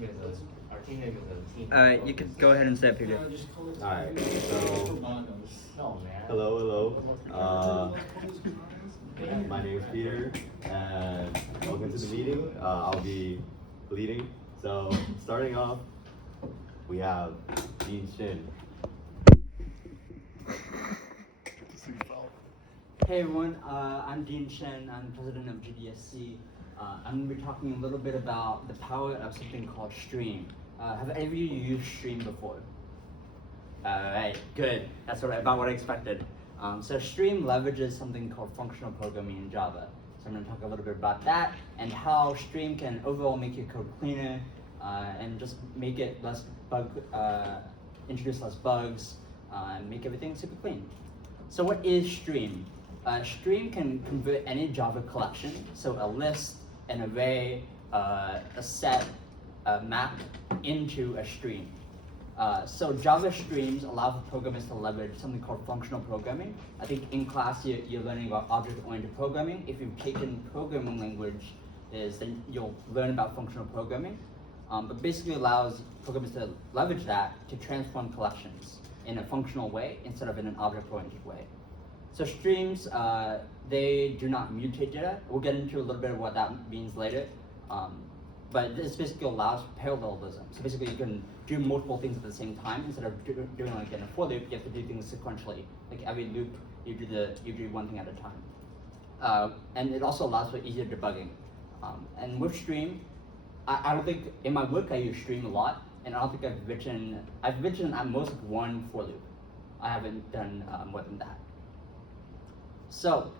Our team name is a team. You can go ahead and say it, Peter. Alright, so hello. My name is Peter, and welcome to the meeting. I'll be leading. So, starting off, we have Dean Shin. Hey everyone, I'm Dean Shen. I'm president of GDSC. I'm going to be talking a little bit about the power of something called Stream. Have any of you used Stream before? Alright, good. That's about what I expected. So Stream leverages something called functional programming in Java. So I'm going to talk a little bit about that and how Stream can overall make your code cleaner and just make it less introduce less bugs, and make everything super clean. So what is Stream? Stream can convert any Java collection, so a list, an array, a set, a map, into a stream. So Java streams allow for programmers to leverage something called functional programming. I think in class you're learning about object-oriented programming. If you've taken programming language, then you'll learn about functional programming. But basically allows programmers to leverage that to transform collections in a functional way instead of in an object-oriented way. So streams, they do not mutate data. We'll get into a little bit of what that means later. But this basically allows parallelism. So basically you can do multiple things at the same time. Instead of doing like in a for loop, you have to do things sequentially. Like every loop, you do one thing at a time. And it also allows for easier debugging. And with Stream, I don't think, in my work I use Stream a lot, and I don't think I've written at most one for loop. I haven't done more than that. So,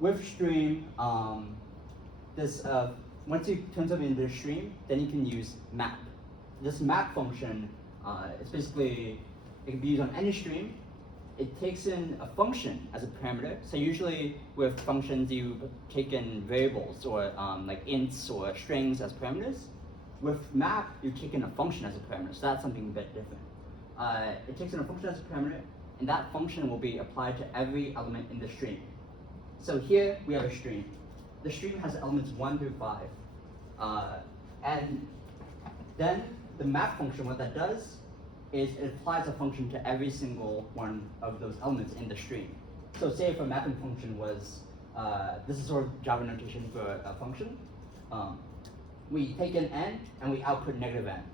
with Stream, once you turn something into a stream, then you can use map. This map function is basically, it can be used on any stream. It takes in a function as a parameter. So usually with functions, you take in variables or like ints or strings as parameters. With map, you take in a function as a parameter. So that's something a bit different. It takes in a function as a parameter, and that function will be applied to every element in the stream. So here we have a stream. The stream has elements 1 through 5. And then the map function, what that does is it applies a function to every single one of those elements in the stream. So say if a mapping function was, this is sort of Java notation for a function. We take in n and we output negative n.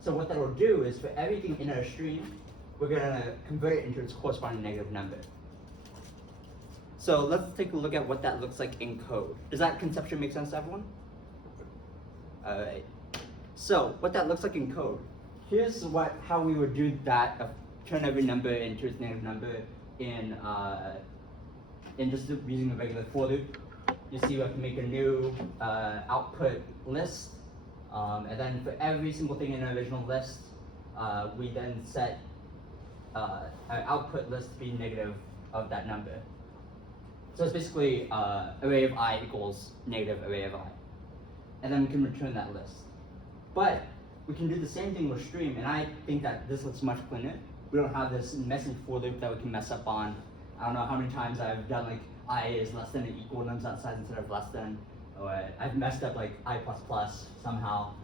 So what that will do is for everything in our stream, we're gonna convert it into its corresponding negative number. So let's take a look at what that looks like in code. Does that conception make sense to everyone? Alright. So what that looks like in code. Here's how we would do that, turn every number into its negative number in just using a regular for loop. You see we have to make a new output list, and then for every single thing in our original list, we then set our output list to be negative of that number. So it's basically array of I equals negative array of I. And then we can return that list. But we can do the same thing with stream, and I think that this looks much cleaner. We don't have this messy for loop that we can mess up on. I don't know how many times I've done like I is less than or equal numbers outside instead of less than, or I've messed up like I++ somehow.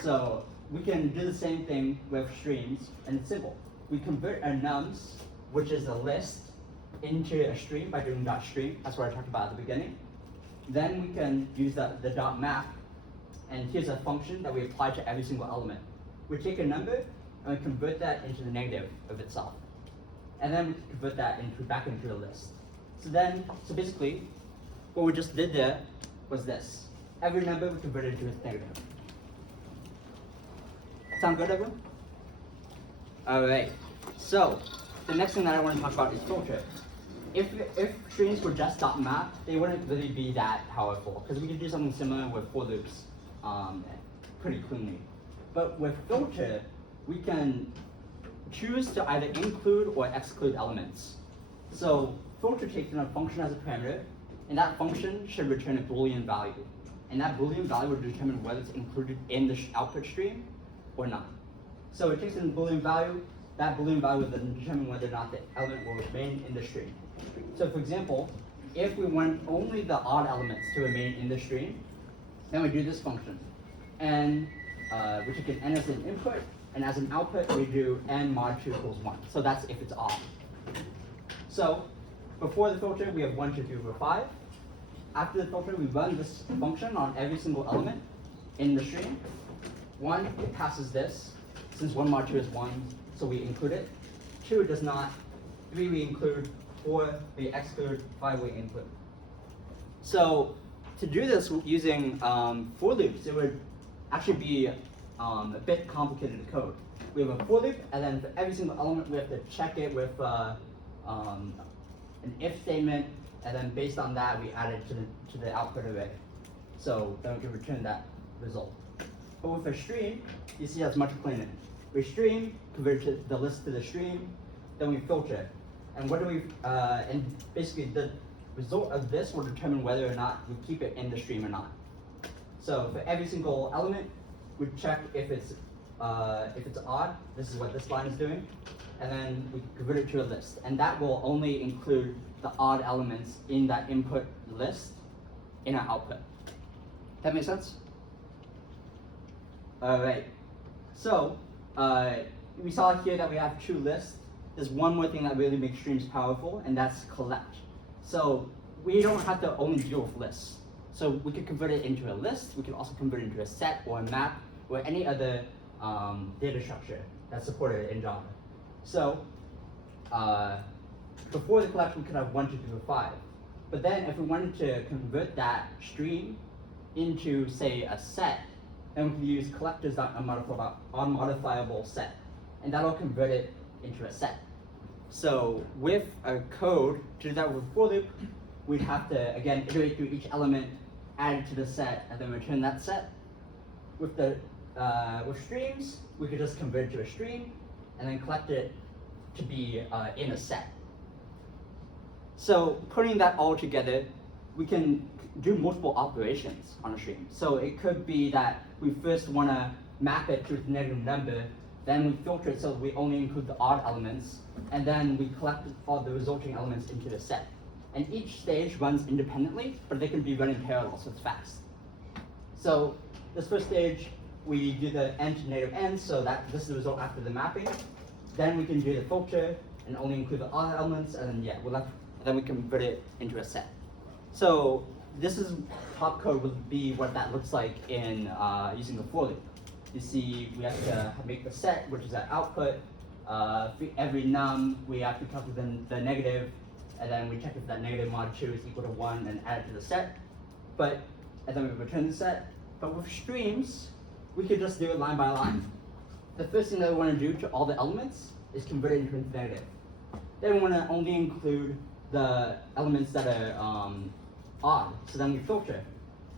So we can do the same thing with streams, and it's simple. We convert our nums, which is a list, into a stream by doing .stream. That's what I talked about at the beginning. Then we can use the .map, and here's a function that we apply to every single element. We take a number and we convert that into the negative of itself. And then we can convert that back into a list. So basically, what we just did there was this. Every number we converted into its negative. Sound good, everyone? Alright, so the next thing that I want to talk about is filter. If streams were just .map, they wouldn't really be that powerful, because we could do something similar with for loops pretty cleanly. But with filter, we can choose to either include or exclude elements. So filter takes in a function as a parameter, and that function should return a Boolean value. And that Boolean value will determine whether it's included in the output stream or not. So it takes in a Boolean value. That Boolean value will then determine whether or not the element will remain in the stream. So for example, if we want only the odd elements to remain in the stream, then we do this function. And we take an n as an input, and as an output, we do n mod 2 equals 1. So that's if it's odd. So before the filter, we have 1, 2, 3, 4, 5. After the filter, we run this function on every single element in the stream. 1, it passes this. Since 1 mod 2 is 1, so we include it. 2, it does not. 3, we include. 4, we exclude. 5, we include. So to do this using for loops, it would actually be a bit complicated to code. We have a for loop, and then for every single element, we have to check it with an if statement, and then based on that, we add it to the output array. So then we can return that result. But with a stream, you see that's much cleaner. We stream, convert the list to the stream, then we filter it. And what do we? And basically, the result of this will determine whether or not we keep it in the stream or not. So for every single element, we check if it's odd. This is what this line is doing, and then we convert it to a list, and that will only include the odd elements in that input list in our output. That makes sense? All right. So we saw here that we have two lists. There's one more thing that really makes streams powerful, and that's collect. So we don't have to only deal with lists. So we could convert it into a list. We can also convert it into a set or a map or any other data structure that's supported in Java. So before the collect, we could have 1, 2, 3, 4, 5. But then if we wanted to convert that stream into, say, a set, then we can use collectors unmodifiable set, and that'll convert it into a set. So with a code to do that with for loop, we'd have to again iterate through each element, add it to the set, and then return that set. With the with streams, we could just convert it to a stream, and then collect it to be in a set. So putting that all together, we can do multiple operations on a stream. So it could be that we first want to map it to a negative number, then we filter it so we only include the odd elements, and then we collect all the resulting elements into the set. And each stage runs independently, but they can be run in parallel, so it's fast. So this first stage, we do the n to negative n, so that this is the result after the mapping. Then we can do the filter and only include the odd elements, and then then we convert it into a set. So this is top code would be what that looks like in using the for loop. You see, we have to make the set, which is our output. For every num, we have to calculate the negative, and then we check if that negative mod 2 is equal to 1 and add it to the set. And then we return the set. But with streams, we could just do it line by line. The first thing that we want to do to all the elements is convert it into negative. Then we want to only include the elements that are odd. So then we filter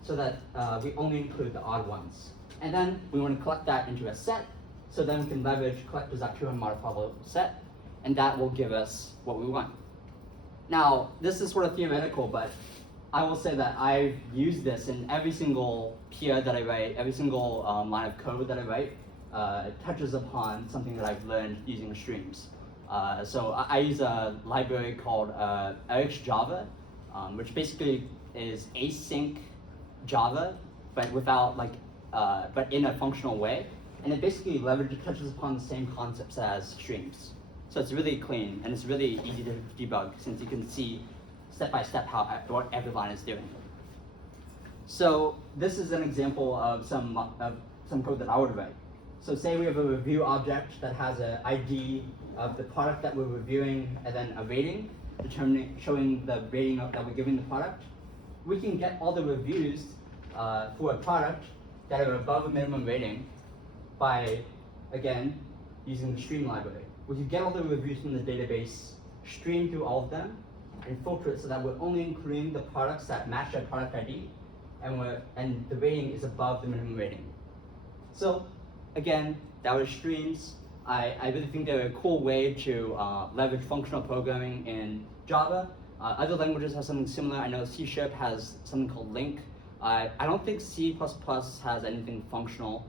so that we only include the odd ones. And then we want to collect that into a set. So then we can leverage collectors to a modifiable set, and that will give us what we want. Now, this is sort of theoretical, but I will say that I've used this in every single PR that I write, every single line of code that I write touches upon something that I've learned using streams. So I use a library called Eric's Java, which basically is async Java, but without but in a functional way. And it basically touches upon the same concepts as streams. So it's really clean, and it's really easy to debug since you can see step by step what every line is doing. So this is an example of some code that I would write. So say we have a review object that has an ID of the product that we're reviewing, and then a rating, showing the rating that we're giving the product. We can get all the reviews for a product that are above a minimum rating by, again, using the stream library. We can get all the reviews from the database, stream through all of them, and filter it so that we're only including the products that match their product ID, and the rating is above the minimum rating. So, again, that was streams. I really think they're a cool way to leverage functional programming in Java. Other languages have something similar. I know C# has something called link. I don't think C++ has anything functional,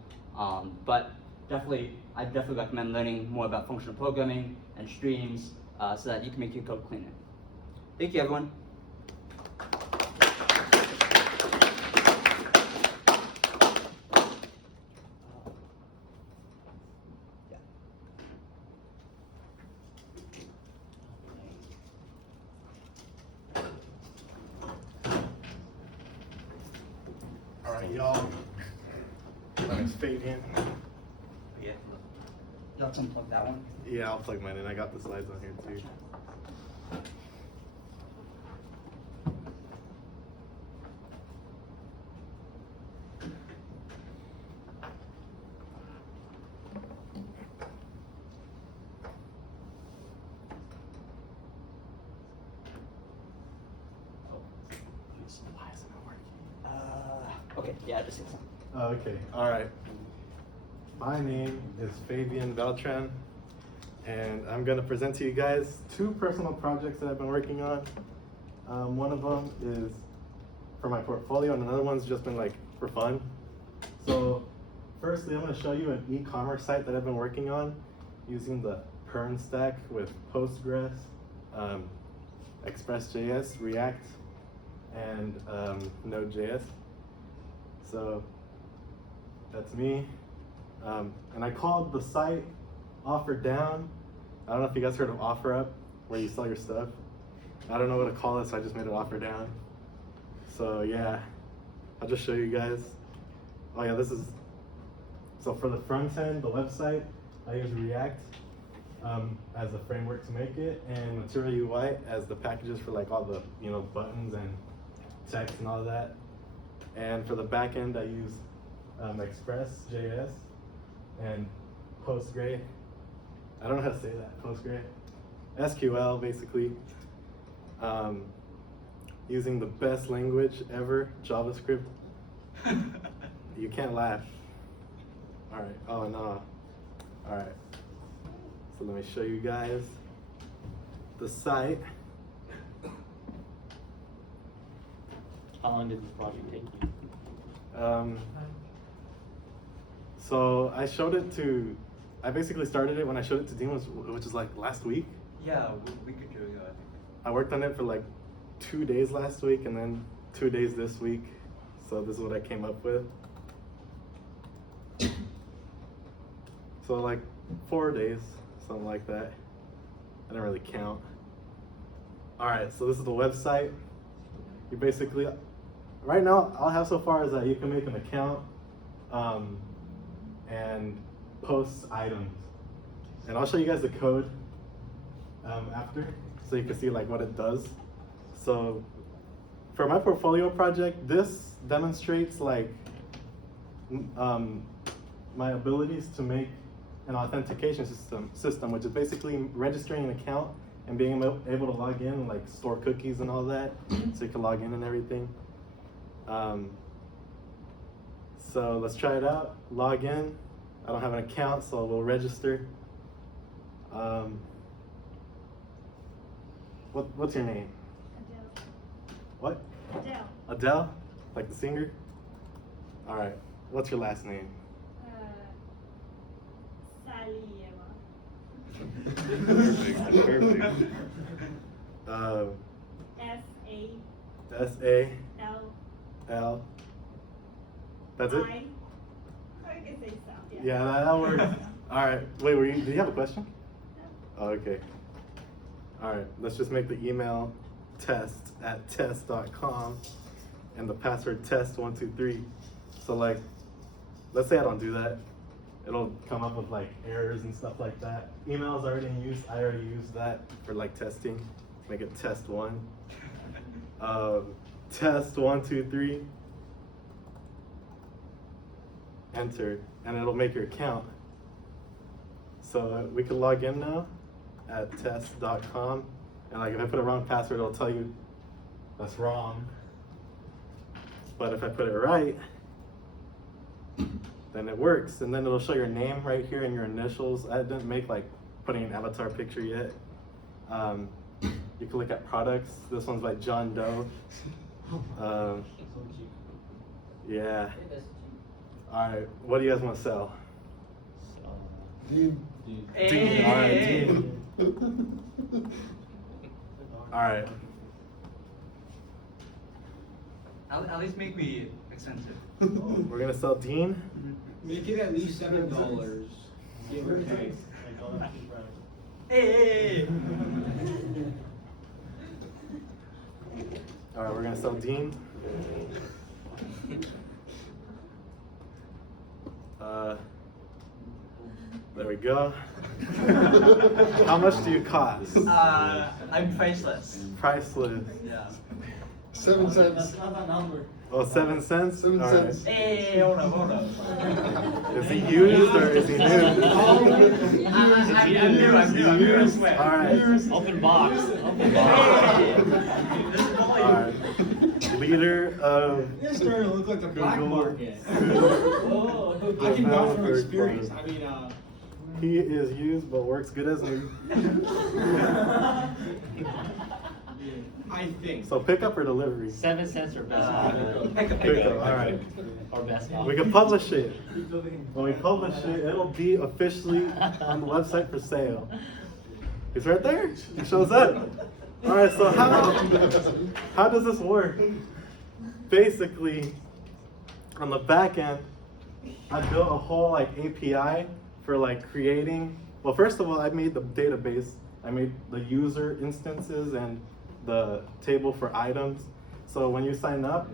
but I definitely recommend learning more about functional programming and streams so that you can make your code cleaner. Thank you, everyone. y'all. My name's Fabian. Yeah. Y'all can plug that one. Yeah, I'll plug mine in. I got the slides on here too. Why isn't it working? Okay, yeah, this is Okay, all right. My name is Fabian Beltran, and I'm gonna present to you guys two personal projects that I've been working on. One of them is for my portfolio, and another one's just been like for fun. So, firstly, I'm gonna show you an e-commerce site that I've been working on using the Perm stack with Postgres, Express.js, React, and Node.js. So that's me. And I called the site Offer Down. I don't know if you guys heard of OfferUp, where you sell your stuff. I don't know what to call it, so I just made it Offer Down. So yeah, I'll just show you guys. Oh yeah, so for the front end, the website, I use React as a framework to make it, and Material UI as the packages for like all the buttons and text and all that. And for the back end, I use Express.js and Postgre. I don't know how to say that, Postgre. SQL, basically. Using the best language ever, JavaScript. You can't laugh. All right, oh no. All right, so let me show you guys the site. How long did this project take you? So I basically started it when I showed it to Dean, which is like last week. Yeah, we could do it. I worked on it for like 2 days last week and then 2 days this week. So this is what I came up with. So like 4 days, something like that. I didn't really count. All right, so this is the website. You basically, right now, all I have so far is that you can make an account and post items. And I'll show you guys the code after, so you can see like what it does. So for my portfolio project, this demonstrates like my abilities to make an authentication system, which is basically registering an account and being able to log in and like store cookies and all that, so you can log in and everything. So let's try it out. Log in. I don't have an account, so we'll register. What's your name? Adele. What? Adele. Adele? Like the singer? All right. What's your last name? Salieva. Perfect. S-A-L. S-A-L. That's it? I can say so, yeah. Yeah, that works. All right. Wait, do you have a question? Oh, okay. All right. Let's just make the email test@test.com and the password test123. So like, let's say I don't do that. It'll come up with like errors and stuff like that. Email's already in use. I already used that for like testing. Make it test1. Test123. Enter, and it'll make your account. So we can log in now at test.com, and like if I put a wrong password, it'll tell you that's wrong. But if I put it right, then it works, and then it'll show your name right here and your initials. I didn't make like putting an avatar picture yet. You can look at products. This one's by John Doe. Yeah. All right, what do you guys want to sell? Dean. Dean. All right, Dean. All right. At least make me expensive. We're gonna sell Dean. Make it at least $7. Give or take. Hey! All right, we're gonna sell Dean. There we go. How much do you cost? I'm priceless. Priceless. Yeah. 7 cents. not a number. Oh, 7 cents? 7 All cents. Hey, hold on. Is he used or is he new? I'm new, I swear. All right. Open box. Open box. All right. Leader of It's starting to look like the black Google. market. Whoa. I can vouch from Developer experience. Fund. I mean, He is used but works good as new. I think. So pick up or delivery? 7 cents or best offer. Pick a Pick up. All right. Or best offer. We can publish it. When we publish it, it'll be officially on the website for sale. He's right there. He shows up. All right. So how does this work? Basically, on the back end, I built a whole like API for like creating. Well, first of all, I made the database. I made the user instances and the table for items. So when you sign up,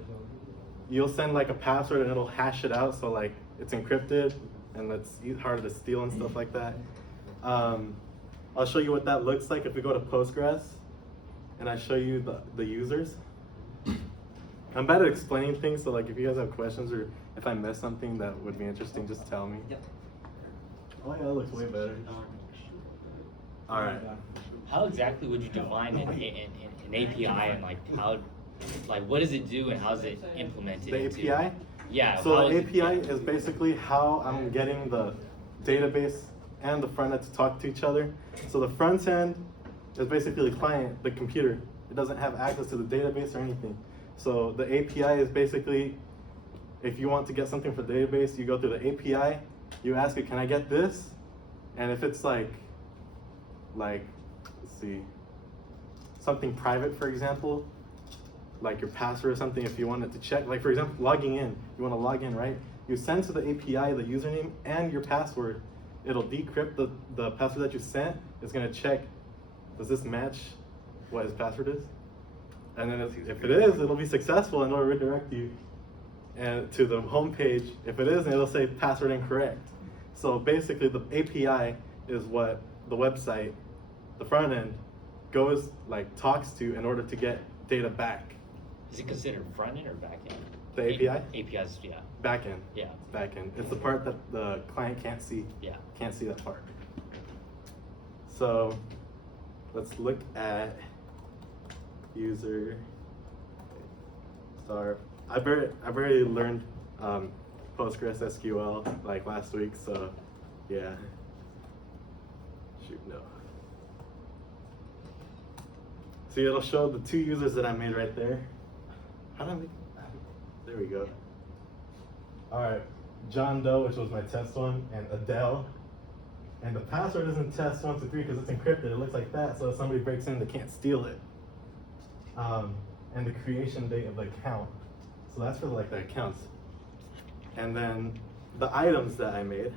you'll send like a password and it'll hash it out. So like it's encrypted and it's harder to steal and stuff like that. I'll show you what that looks like if we go to Postgres and I show you the users. I'm bad at explaining things, so like if you guys have questions or if I miss something that would be interesting, just tell me. Yep. Oh yeah, that looks way better. All right. How exactly would you define an API and like how, like what does it do and how is it implemented? The into- API? Yeah. So how the is it- API is basically how I'm getting the database and the front end to talk to each other. So the front end is basically the client, the computer. It doesn't have access to the database or anything. So the API is basically, if you want to get something for the database, you go through the API, you ask it, can I get this? And if it's like, let's see, something private, for example, like your password or something, if you wanted to check, like for example, logging in, you want to log in, right? You send to the API the username and your password. It'll decrypt the password that you sent. It's gonna check, does this match what his password is? And then if it is, it'll be successful and it'll redirect you and to the home page. If it isn't, it'll say password incorrect. So basically the API is what the website, the front end, talks to in order to get data back. Is it considered front end or back end? The API? API's, yeah. Back end. Yeah. Back end. It's the part that the client can't see. Yeah. Can't see that part. So let's look at user star. I've already learned Postgres SQL like last week, so yeah. Shoot, no. See, it'll show the two users that I made right there. How did I make? There we go. All right, John Doe, which was my test one, and Adele. And the password isn't test123 because it's encrypted. It looks like that, so if somebody breaks in, they can't steal it. And the creation date of the account. So that's for like the accounts. And then the items that I made.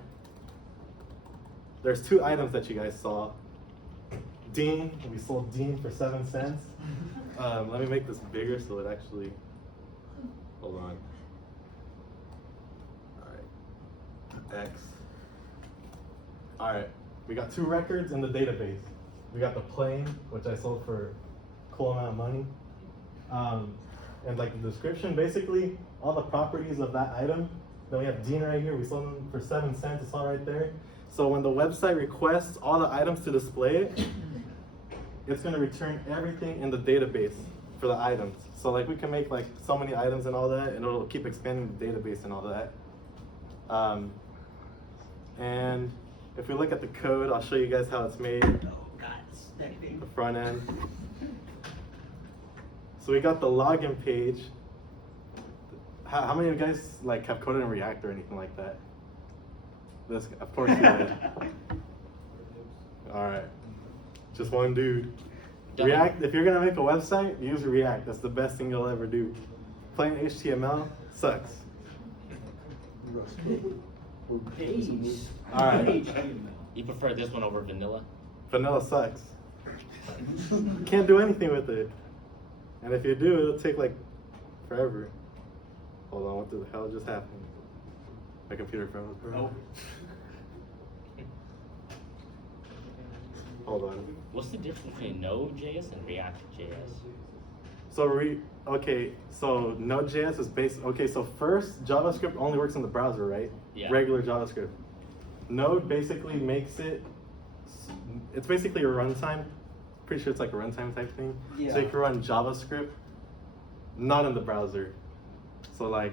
There's two items that you guys saw. Dean, we sold Dean for 7 cents. Let me make this bigger so it actually, hold on. All right, X. All right, we got 2 records in the database. We got the plane, which I sold for a cool amount of money. And like the description, basically all the properties of that item. Then we have Dean right here, we sold them for 7 cents, it's all right there. So when the website requests all the items to display it, it's gonna return everything in the database for the items. So like we can make like so many items and all that, and it'll keep expanding the database and all that. And if we look at the code, I'll show you guys how it's made. Oh God, The front end. So we got the login page. How many of you guys like have coded in React or anything like that? This, of course you did. All right, just one dude. Done. React, if you're gonna make a website, use React. That's the best thing you'll ever do. Plain HTML sucks. All right, You prefer this one over vanilla? vanilla sucks. Can't do anything with it. And if you do, it'll take like forever. Hold on, what the hell just happened? My computer froze, bro. Hold on. What's the difference between Node.js and React.js? So Node.js is so first, JavaScript only works in the browser, right? Yeah. Regular JavaScript. Node basically makes it's basically a runtime. Pretty sure it's like a runtime type thing. Yeah. So you can run JavaScript, not in the browser. So like,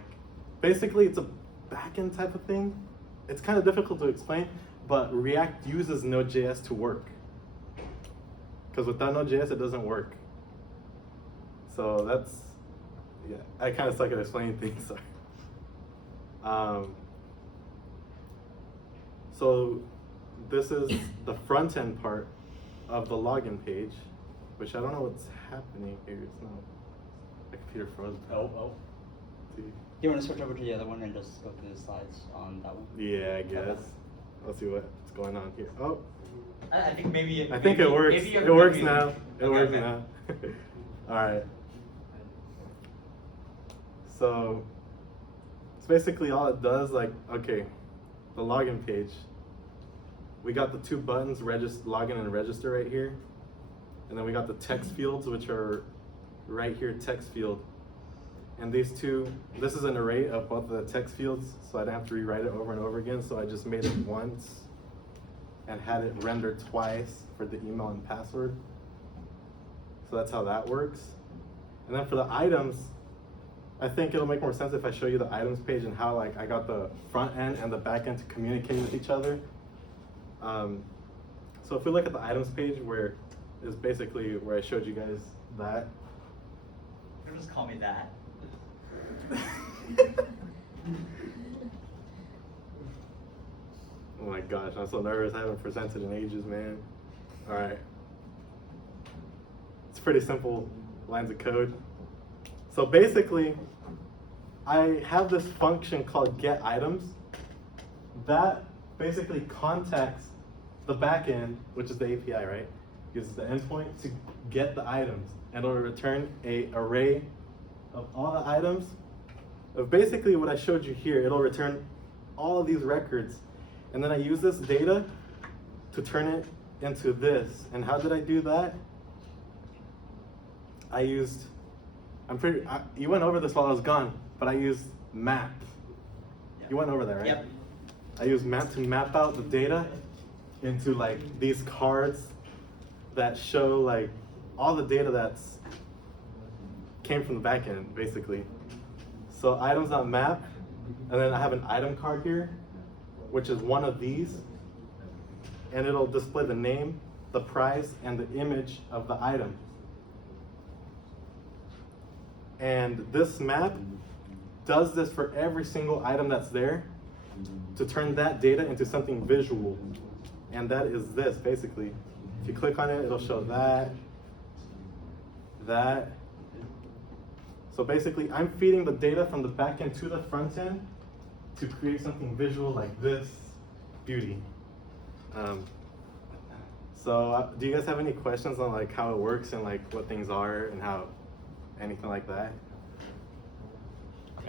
basically it's a backend type of thing. It's kind of difficult to explain, but React uses Node.js to work. Because without Node.js, it doesn't work. So that's, yeah, I kind of suck at explaining things, sorry. So this is the front end part of the login page, which I don't know what's happening here. It's not, my computer froze. See? You want to switch over to the other one and just go through the slides on that one? Yeah, I guess. Let's see what's going on here. Oh, I think maybe. I think it works. It works now. It works now. All right. So it's basically all it does. Like, okay, the login page. We got the two buttons, login and register right here. And then we got the text fields, which are right here, text field. And these two, this is an array of both of the text fields, so I don't have to rewrite it over and over again. So I just made it once and had it rendered twice for the email and password. So that's how that works. And then for the items, I think it'll make more sense if I show you the items page and how like I got the front end and the back end to communicate with each other. So if we look at the items page, where is basically where I showed you guys that. You just call me that. Oh my gosh, I'm so nervous. I haven't presented in ages, man. All right. It's pretty simple lines of code. So basically, I have this function called getItems that basically contacts the backend, which is the API, right? Uses the endpoint to get the items, and it'll return an array of all the items. Of basically what I showed you here, it'll return all of these records, and then I use this data to turn it into this. And how did I do that? I used, you went over this while I was gone, but I used map. You went over that, right? Yep. I used map to map out the data into like these cards that show like all the data that's came from the backend, basically. So items.map, and then I have an item card here, which is one of these, and it'll display the name, the price, and the image of the item. And this map does this for every single item that's there to turn that data into something visual. And that is this, basically. If you click on it, it'll show that. So basically, I'm feeding the data from the back end to the front end to create something visual like this beauty. Do you guys have any questions on like how it works and like what things are and how anything like that?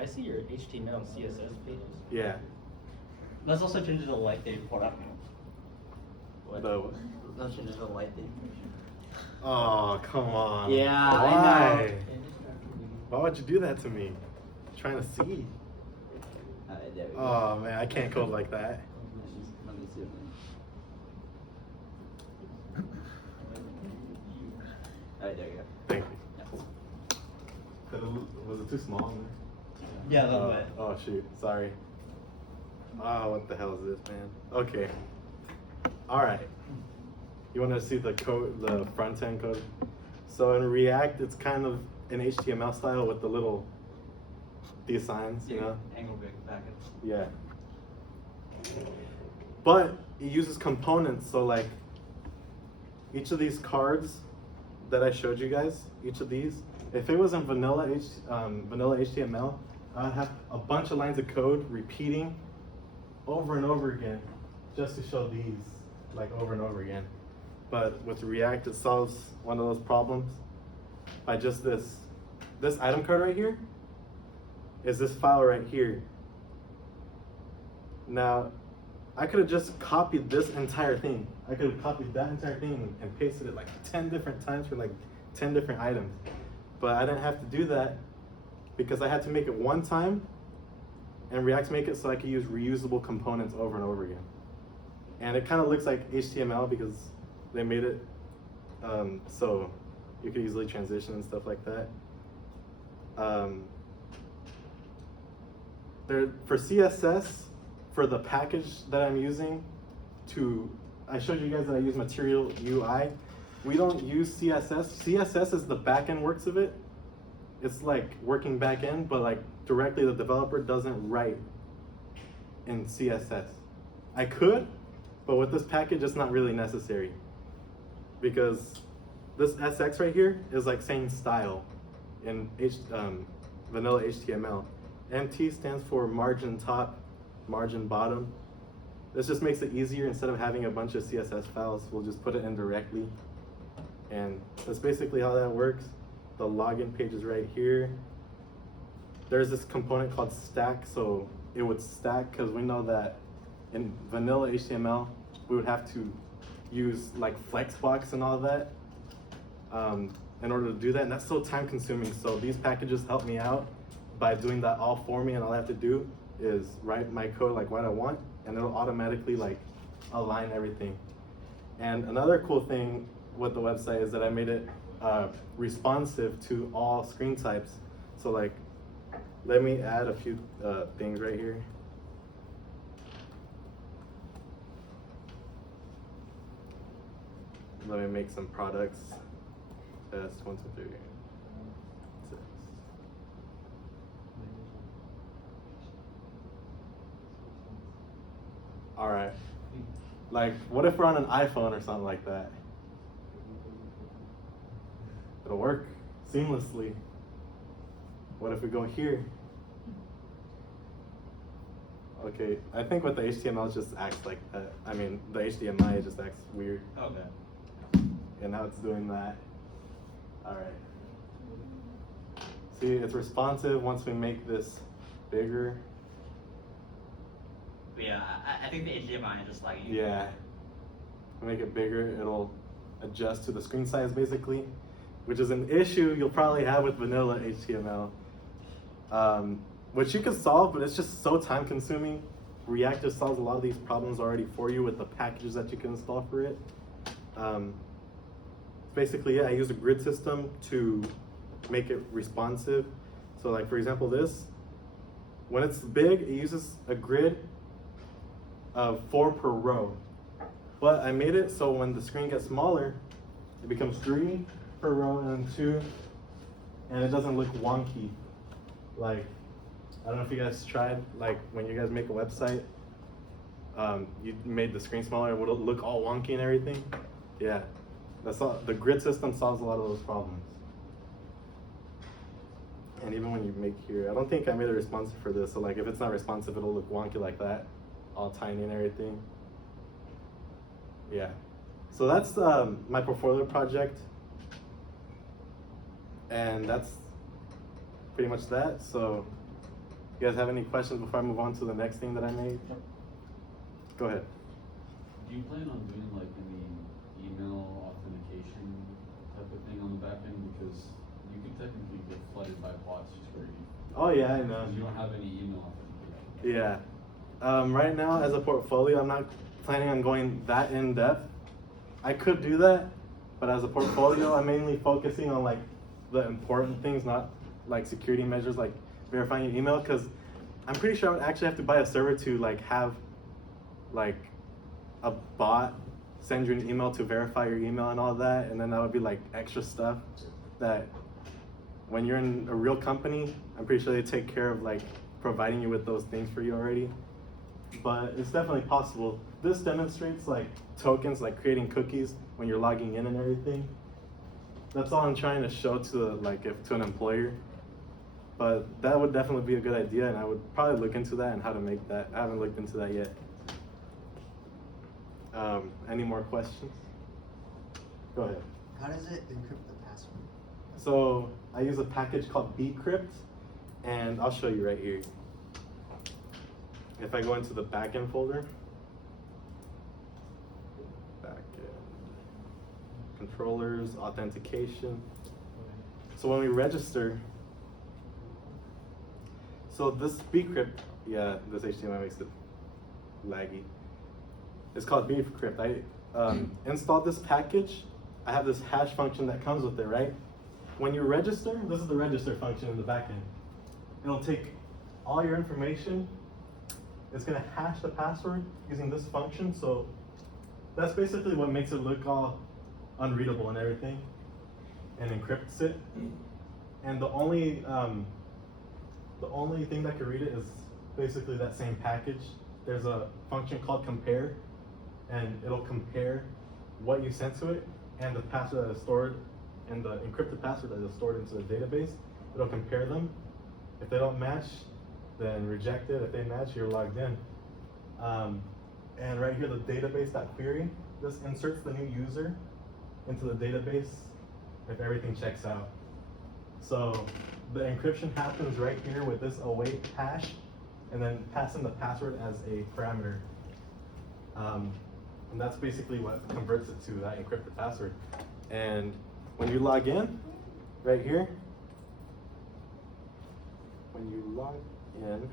I see your HTML and CSS pages. Yeah. Let's also change it to light date for that. What? Let's change it to light date. Oh, come on. Yeah, Why? I know. Why would you do that to me? I'm trying to see. There we go. Oh man, I can't code like that. Let me see. Alright, there you go. Thank you. Was it too small in there? Yeah, a little bit. Oh shoot, sorry. Oh, what the hell is this, man? Okay. All right. You want to see the code, the front end code? So in React, it's kind of an HTML style with the little these signs, you know? Angle big packet. Yeah. But it uses components, so like each of these cards that I showed you guys, each of these, if it was in vanilla HTML, I'd have a bunch of lines of code repeating over and over again just to show these like over and over again. But with React, it solves one of those problems by just this item card right here is this file right here. Now, I could have just copied this entire thing. I could have copied that entire thing and pasted it like 10 different times for like 10 different items. But I didn't have to do that because I had to make it one time and React make it so I could use reusable components over and over again. And it kind of looks like HTML because they made it so you could easily transition and stuff like that. For CSS, for the package that I'm using I showed you guys that I use Material UI. We don't use CSS. CSS is the backend works of it. It's like working backend, but like directly the developer doesn't write in CSS. I could, but with this package, it's not really necessary because this SX right here is like saying style in vanilla HTML. MT stands for margin top, margin bottom. This just makes it easier. Instead of having a bunch of CSS files, we'll just put it in directly. And that's basically how that works. The login page is right here. There's this component called stack, so it would stack because we know that in vanilla HTML, we would have to use like flexbox and all that in order to do that, and that's so time consuming. So these packages help me out by doing that all for me, and all I have to do is write my code like what I want, and it'll automatically like align everything. And another cool thing with the website is that I made it responsive to all screen types. So like, let me add a few things right here. Let me make some products. Test 1, 2, 3, 6. All right. Like, what if we're on an iPhone or something like that? It'll work seamlessly. What if we go here? Okay, I think with the HTML it just acts like that. I mean, the HDMI just acts weird. Okay. And now it's doing that. All right. See, it's responsive once we make this bigger. Yeah, I think the HDMI just like Yeah. Make it bigger, it'll adjust to the screen size basically, which is an issue you'll probably have with vanilla HTML, which you can solve, but it's just so time consuming. React just solves a lot of these problems already for you with the packages that you can install for it. Basically, yeah, I use a grid system to make it responsive. So like, for example, this, when it's big, it uses a grid of 4 per row. But I made it so when the screen gets smaller, it becomes 3 per row and 2, and it doesn't look wonky. Like, I don't know if you guys tried, like when you guys make a website, you made the screen smaller, would it look all wonky and everything? Yeah, that's all. The grid system solves a lot of those problems. And even when you make here, I don't think I made it responsive for this, so like if it's not responsive, it'll look wonky like that, all tiny and everything. Yeah, so that's my portfolio project, and that's pretty much that. So you guys have any questions before I move on to the next thing that I made? Go ahead. Do you plan on doing like any email authentication type of thing on the back end? Because you could technically get flooded by bots just for you. Oh yeah, I know. Because you don't have any email authentication. Yeah. Right now, as a portfolio, I'm not planning on going that in depth. I could do that, but as a portfolio, I'm mainly focusing on like the important things, not like security measures like verifying your email, because I'm pretty sure I would actually have to buy a server to like have like a bot send you an email to verify your email and all that, and then that would be like extra stuff that when you're in a real company, I'm pretty sure they take care of like providing you with those things for you already. But it's definitely possible. This demonstrates like tokens, like creating cookies when you're logging in and everything. That's all I'm trying to show to to an employer. But that would definitely be a good idea, and I would probably look into that and how to make that. I haven't looked into that yet. Any more questions? Go ahead. How does it encrypt the password? So I use a package called Encrypt, and I'll show you right here. if I go into the backend folder, backend, controllers, authentication. So when we register, so this bcrypt, yeah, this HTML makes it laggy. It's called bcrypt. I installed this package. I have this hash function that comes with it, right? When you register, this is the register function in the backend. It'll take all your information. It's gonna hash the password using this function. So that's basically what makes it look all unreadable and everything, and encrypts it. And the only thing that can read it is basically that same package. There's a function called compare, and it'll compare what you sent to it and the password that is stored, and the encrypted password that is stored into the database. It'll compare them. If they don't match, then reject it. If they match, you're logged in. And right here, the database.query, this inserts the new user into the database if everything checks out. So the encryption happens right here with this await hash, and then pass in the password as a parameter. And that's basically what converts it to that encrypted password. And when you log in, right here, when you log in,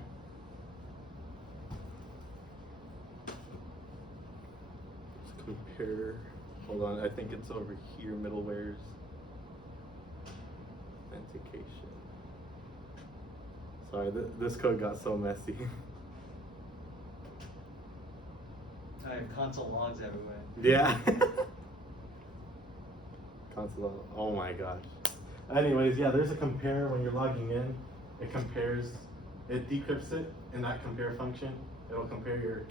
let's compare, hold on, I think it's over here, middlewares, authentication. Sorry, this code got so messy. I have console logs everywhere. Yeah. Console, oh my gosh. Anyways, yeah, there's a compare when you're logging in. It compares, it decrypts it in that compare function. It'll compare your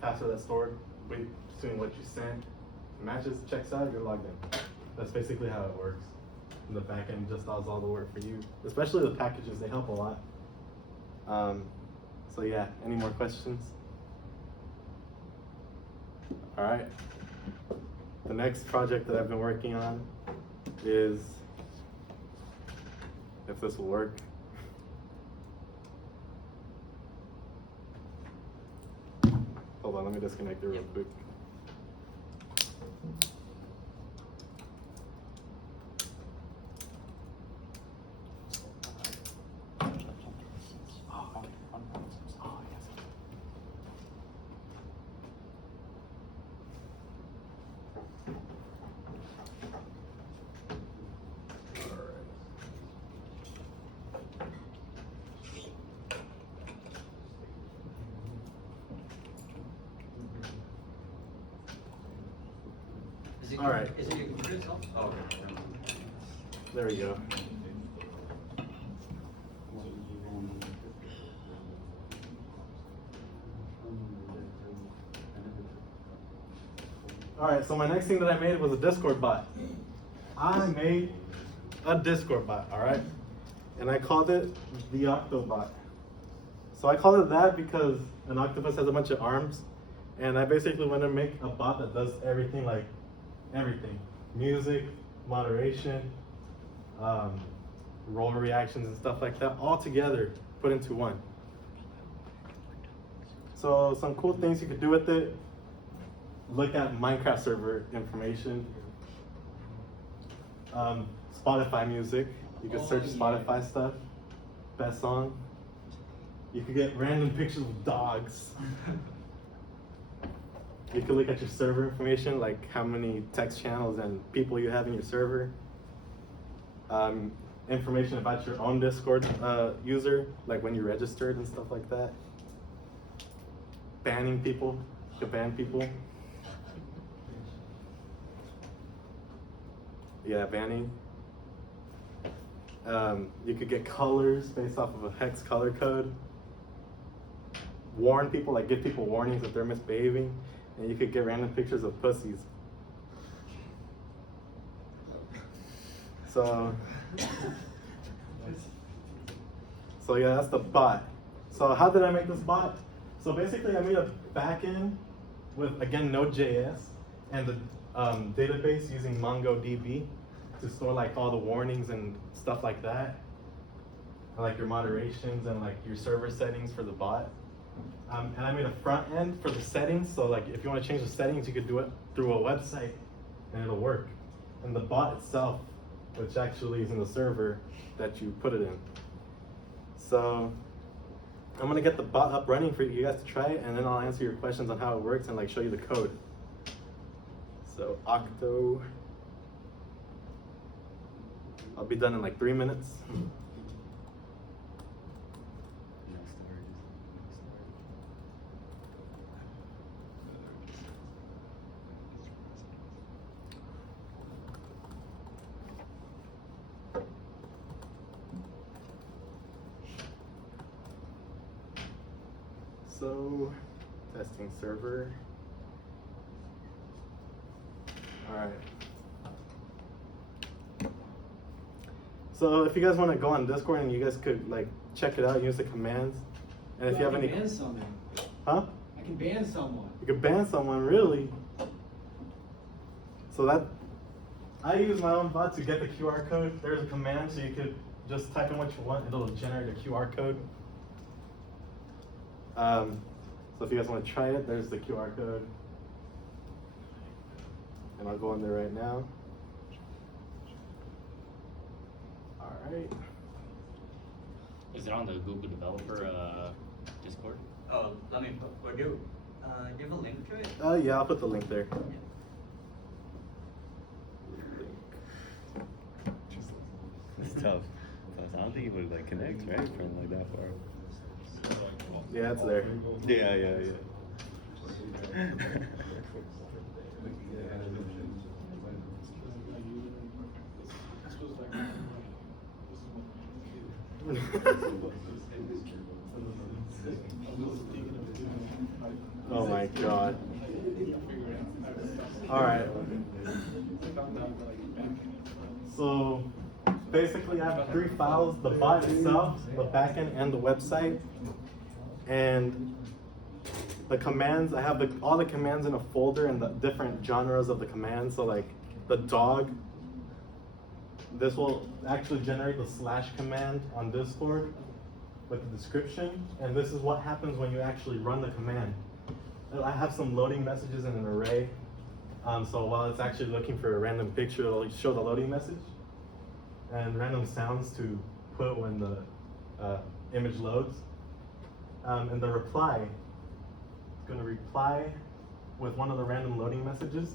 password that's stored between what you sent. Matches, checks out, you're logged in. That's basically how it works. And the backend just does all the work for you. Especially the packages, they help a lot. So yeah, any more questions? All right. The next project that I've been working on is, if this will work. Hold on, let me disconnect it real quick. All right. Is it your computer itself? Oh, okay. Never mind. There we go. All right, so my next thing that I made was a Discord bot. I made a Discord bot, all right? And I called it the Octobot. So I called it that because an octopus has a bunch of arms, and I basically want to make a bot that does everything, like everything. Music, moderation, role reactions and stuff like that, all together, put into one. So some cool things you could do with it: look at Minecraft server information, Spotify music. You could search Spotify stuff, best song. You could get random pictures of dogs. You could look at your server information, like how many text channels and people you have in your server. Information about your own Discord user, like when you registered and stuff like that. Banning people, you could ban people. Yeah, banning. You could get colors based off of a hex color code. Warn people, like give people warnings if they're misbehaving. And you could get random pictures of pussies. So yeah, that's the bot. So how did I make this bot? So basically I made a backend with, again, Node.js and the database using MongoDB to store like all the warnings and stuff like that. And like your moderations and like your server settings for the bot. And I made a front end for the settings. So like if you want to change the settings, you could do it through a website and it'll work. And the bot itself, which actually is in the server that you put it in. So I'm gonna get the bot up running for you guys to try it, and then I'll answer your questions on how it works and like show you the code. So Octo, I'll be done in like 3 minutes. So, testing server. All right. So if you guys want to go on Discord and you guys could like check it out, use the commands. And if you have I any, can ban someone. huh? I can ban someone. You could ban someone, really. So that, I use my own bot to get the QR code. There's a command, so you could just type in what you want. It'll generate a QR code. So if you guys want to try it, there's the QR code. And I'll go in there right now. All right. Is it on the Google Developer Discord? Oh, let me put, do you have a link to it? Yeah, I'll put the link there. It's tough. I don't think it would like connect, right? From like that far. Yeah, it's there. Yeah. Oh my god. Alright. So basically I have 3 files, the bot itself, the backend, and the website. And the commands, I have all the commands in a folder and the different genres of the commands. So like the dog, this will actually generate the / command on Discord with the description. And this is what happens when you actually run the command. I have some loading messages in an array. So while it's actually looking for a random picture, it'll show the loading message and random sounds to put when the image loads. And the reply, it's going to reply with one of the random loading messages.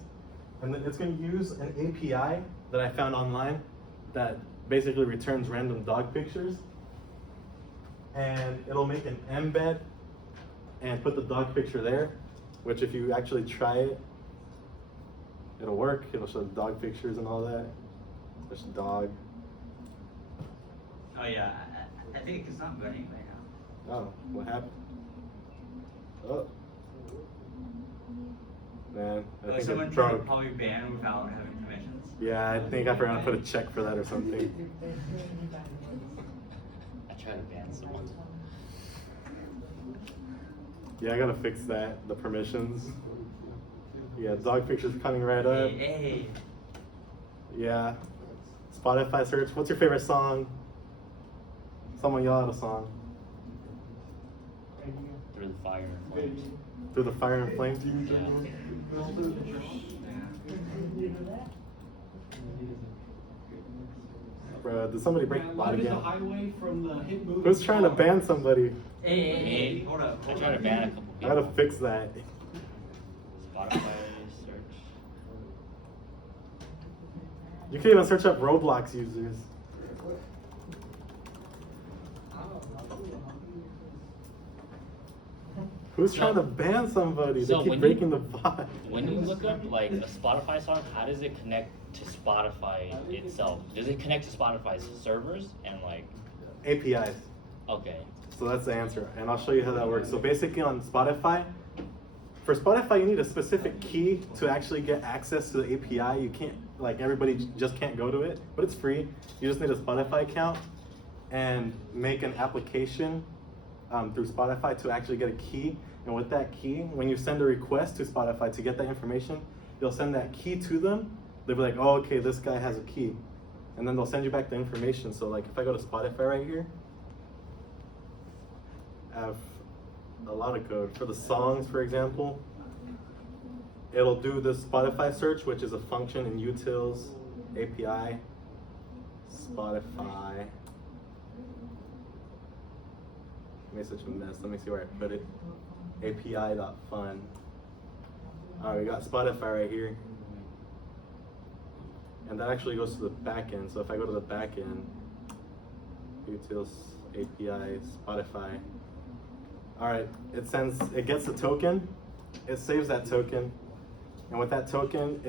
And then it's going to use an API that I found online that basically returns random dog pictures. And it'll make an embed and put the dog picture there, which if you actually try it, it'll work. It'll show the dog pictures and all that. There's a dog. Oh yeah, I think it's not running right now. Oh, what happened? Oh. Man, I think Someone it tried to broke. probably ban without having permissions. Yeah, I think I forgot to put a check for that or something. I tried to ban someone. Yeah, I gotta fix that, the permissions. Yeah, dog pictures coming right up. Hey. Yeah. Spotify search, what's your favorite song? Someone yell out a song. Through the fire and flames. Through the fire and flames? Yeah. Bro, did somebody break the bot Live is the again? highway from the hit movie. Who's trying to ban somebody? Hey, hold up. I tried to ban a couple I people. gotta fix that. Spotify search. You can even search up Roblox users. Who's trying to ban somebody? So They keep when breaking you- the bot. When you look up like a Spotify song, how does it connect to Spotify itself? Does it connect to Spotify's servers and like? APIs. Okay. So that's the answer, and I'll show you how that works. So basically on Spotify, for Spotify you need a specific key to actually get access to the API. You can't, like everybody just can't go to it, but it's free. You just need a Spotify account and make an application through Spotify to actually get a key. And with that key, when you send a request to Spotify to get that information, they'll send that key to them. They'll be like, oh, okay, this guy has a key. And then they'll send you back the information. So like if I go to Spotify right here, I have a lot of code. For the songs, for example, it'll do the Spotify search, which is a function in utils API. Spotify. I made such a mess. Let me see where I put it. API.fun. Alright, we got Spotify right here. And that actually goes to the backend. So if I go to the backend, utils API Spotify. Alright, it gets the token, it saves that token, and with that token,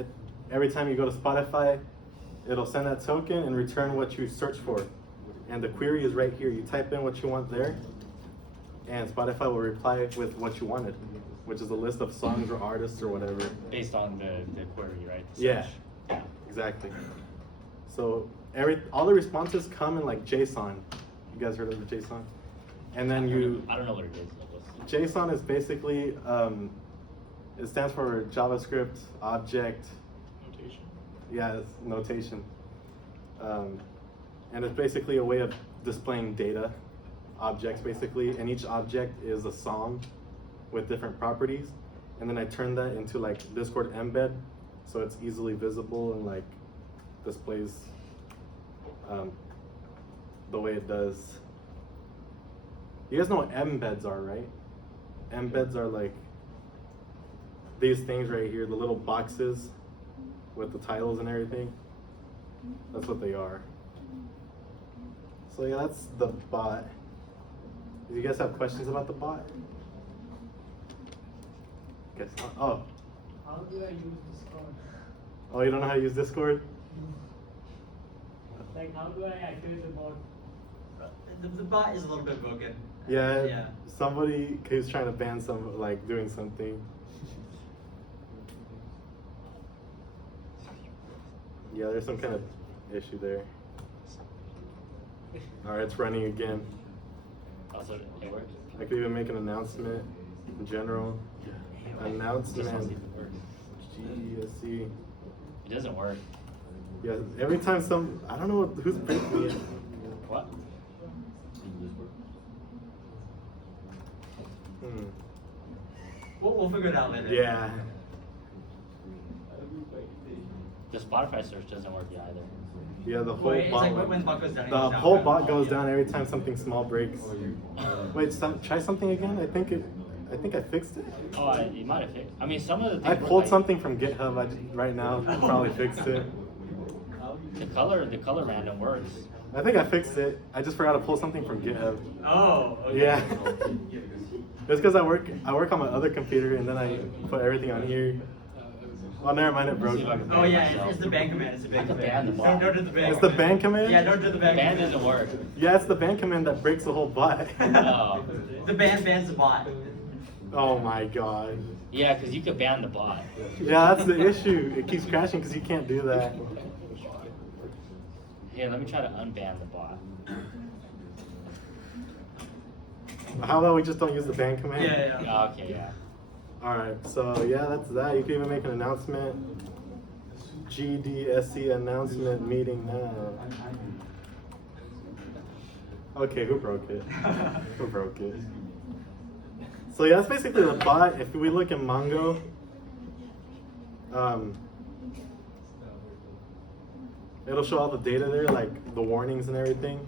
every time you go to Spotify, it'll send that token and return what you search for. And the query is right here. You type in what you want there, and Spotify will reply with what you wanted, which is a list of songs or artists or whatever. Based on the query, right? The Yeah, search. exactly. So all the responses come in like JSON. You guys heard of the JSON? And then I don't know what it is. JSON is basically, it stands for JavaScript Object. Notation. Yeah, it's notation. And it's basically a way of displaying data, objects basically, and each object is a song with different properties. And then I turn that into like Discord embed, so it's easily visible and like displays the way it does. You guys know what embeds are, right? Embeds are like these things right here, the little boxes with the titles and everything. That's what they are. So yeah, that's the bot. Do you guys have questions about the bot? Guess not. Oh. How do I use Discord? Oh, you don't know how to use Discord? Like, how do I activate the bot? The bot is a little bit broken. Yeah, Yeah. somebody who's trying to ban doing something. Yeah, there's some kind of issue there. Alright, it's running again. Also, it works. I could even make an announcement in general. Announcement. GDSC. It doesn't work. Yeah, every time I don't know who's breaking it. What? We'll figure it out later. Yeah. The Spotify search doesn't work either. Yeah, the whole Wait, it's bot. like when the bot goes down, it The goes down. whole bot goes down every time something small breaks. Wait, try something again. I think I fixed it. Oh, you might have fixed. I mean, some of the things. I were pulled like- something from GitHub right now. I probably fixed it. The color random works. I think I fixed it. I just forgot to pull something from GitHub. Oh, okay. Yeah. It's because I work on my other computer and then I put everything on here. Oh, never mind, it broke. See if I can Oh ban yeah, myself. it's the ban command. It's the ban I can command. ban the bot. Don't do the ban. It's the ban command? Yeah, don't do the ban. Ban command. doesn't work. Yeah, it's the ban command that breaks the whole bot. Oh. The ban bans the bot. Oh my god. Yeah, because you could ban the bot. Yeah, that's the issue. It keeps crashing because you can't do that. Here, let me try to unban the bot. How about we just don't use the ban command? Yeah. Okay, yeah. Alright, so yeah, that's that. You can even make an announcement. GDSC announcement meeting now. Okay, who broke it? Who broke it? So yeah, that's basically the bot. If we look in Mongo, it'll show all the data there, like the warnings and everything.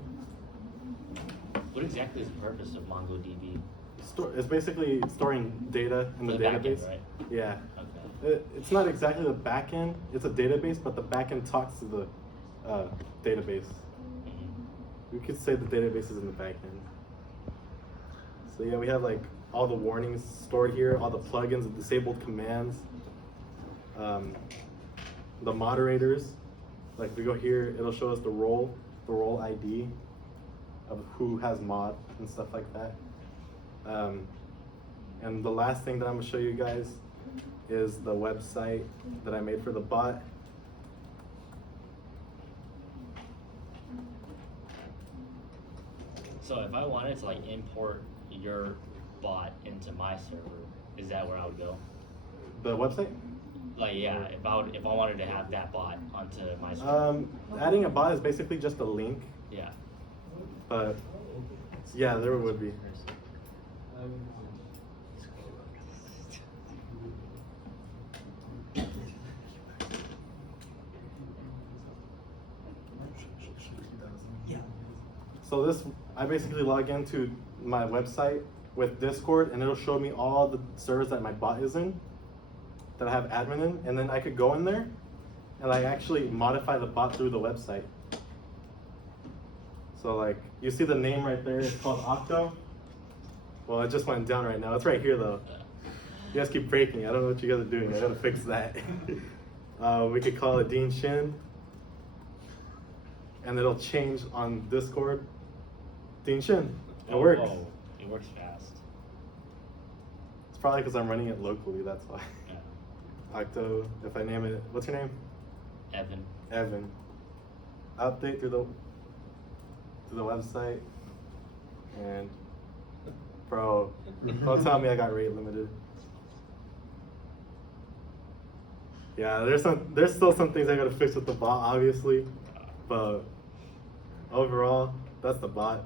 What exactly is the purpose of MongoDB? It's basically storing data in the For the backend, database. right? Yeah. Okay. It's not exactly the backend. It's a database, but the backend talks to the database. Mhm. We could say the database is in the backend. So yeah, we have like all the warnings stored here, all the plugins, the disabled commands, the moderators. Like if we go here, it'll show us the role ID of who has mod and stuff like that. And the last thing that I'm gonna show you guys is the website that I made for the bot. So if I wanted to like import your bot into my server, is that where I would go? The website? Like yeah, if I wanted to have that bot onto my server. Adding a bot is basically just a link, Yeah. but yeah, there would be. So this, I basically log into my website with Discord, and it'll show me all the servers that my bot is in, that I have admin in, and then I could go in there, and I actually modify the bot through the website. So like, you see the name right there, it's called Octo. Well, it just went down right now. It's right here though. You guys keep breaking. I don't know what you guys are doing. I gotta fix that. We could call it Dean Shin. And it'll change on Discord. Dean Shin. It works. Oh, it works fast. It's probably because I'm running it locally, that's why. Yeah. Octo, if I name it, what's your name? Evan. Evan. Update through the website. And bro, don't tell me I got rate limited. Yeah, there's still some things I gotta fix with the bot, obviously, but overall, that's the bot.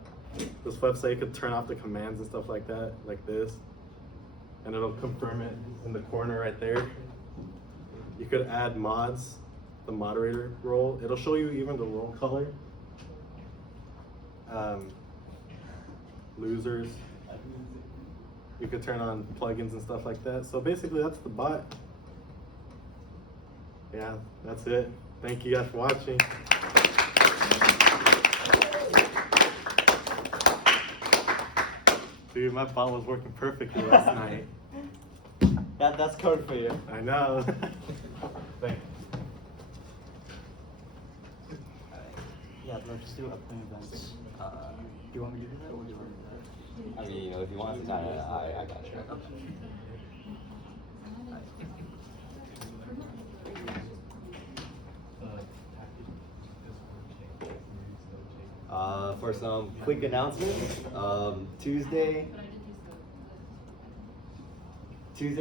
This website, you could turn off the commands and stuff like that, like this, and it'll confirm it in the corner right there. You could add mods, the moderator role. It'll show you even the role color. Losers. You could turn on plugins and stuff like that. So basically, that's the bot. Yeah, that's it. Thank you guys for watching. Dude, my bot was working perfectly last night. That's code for you. I know. Thank you. Yeah, let's do upcoming events. Do you want me to do that or do you want me to do that? I mean, if you want to kind of, I got you. For some quick announcements, Tuesday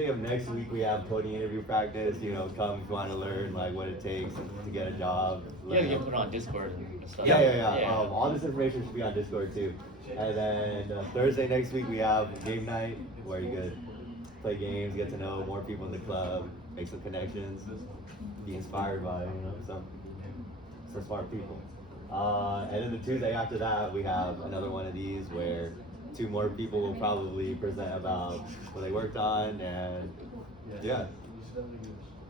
of next week we have coding interview practice. You know, come if you want to learn like what it takes to get a job. Yeah, you can put it on Discord and stuff. Yeah. All this information should be on Discord too. And then Thursday next week we have game night where you could play games, get to know more people in the club, make some connections, be inspired by some smart people. And then the Tuesday after that we have another one of these where 2 more people will probably present about what they worked on, and yeah.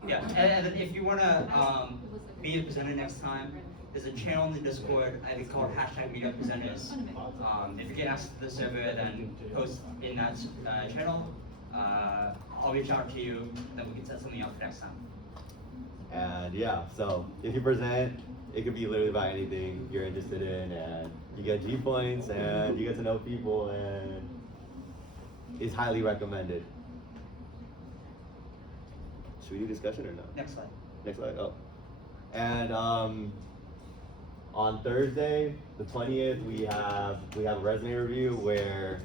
Yeah, and then if you want to be the presenter next time, there's a channel in the Discord, I think called #MeetupPresenters. If you get asked to the server, then post in that channel. I'll reach out to you, then we can set something up for next time. And yeah, so if you present, it could be literally about anything you're interested in, and you get G points, and you get to know people, and it's highly recommended. Should we do discussion or no? Next slide. Next slide. Oh, and on Thursday, the 20th, we have a resume review where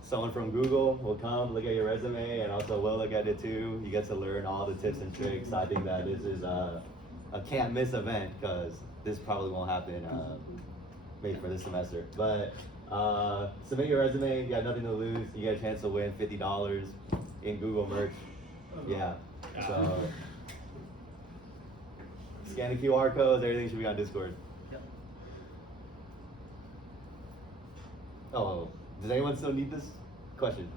someone from Google will come look at your resume, and also we'll look at it too. You get to learn all the tips and tricks. I think that this is a can't miss event because this probably won't happen maybe for this semester. But submit your resume. You got nothing to lose. You get a chance to win $50 in Google merch. Yeah. So scan the QR codes. Everything should be on Discord. Yep. Oh, does anyone still need this? Question.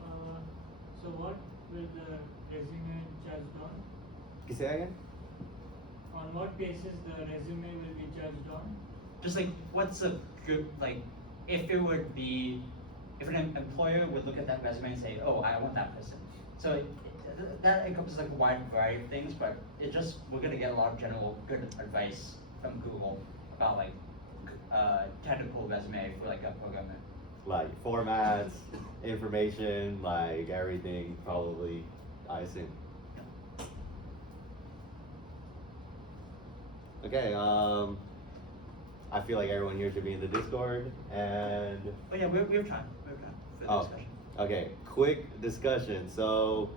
So what will the resume judged on? Can you say that again? On what basis the resume will be judged on? Just like, what's a good, like, if an employer would look at that resume and say, oh, I want that person. So that encompasses like a wide variety of things, but we're gonna get a lot of general good advice from Google about like technical resume for like a programmer. Like formats, information, like everything, probably, I assume. Okay, I feel like everyone here should be in the Discord, and... Oh yeah, we have time for the discussion. Okay, quick discussion. So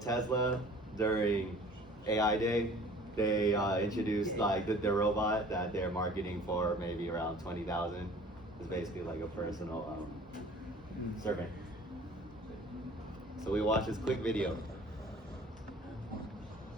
Tesla, during AI Day, they introduced like their robot that they're marketing for maybe around 20,000. It's basically like a personal servant. So we watched this quick video.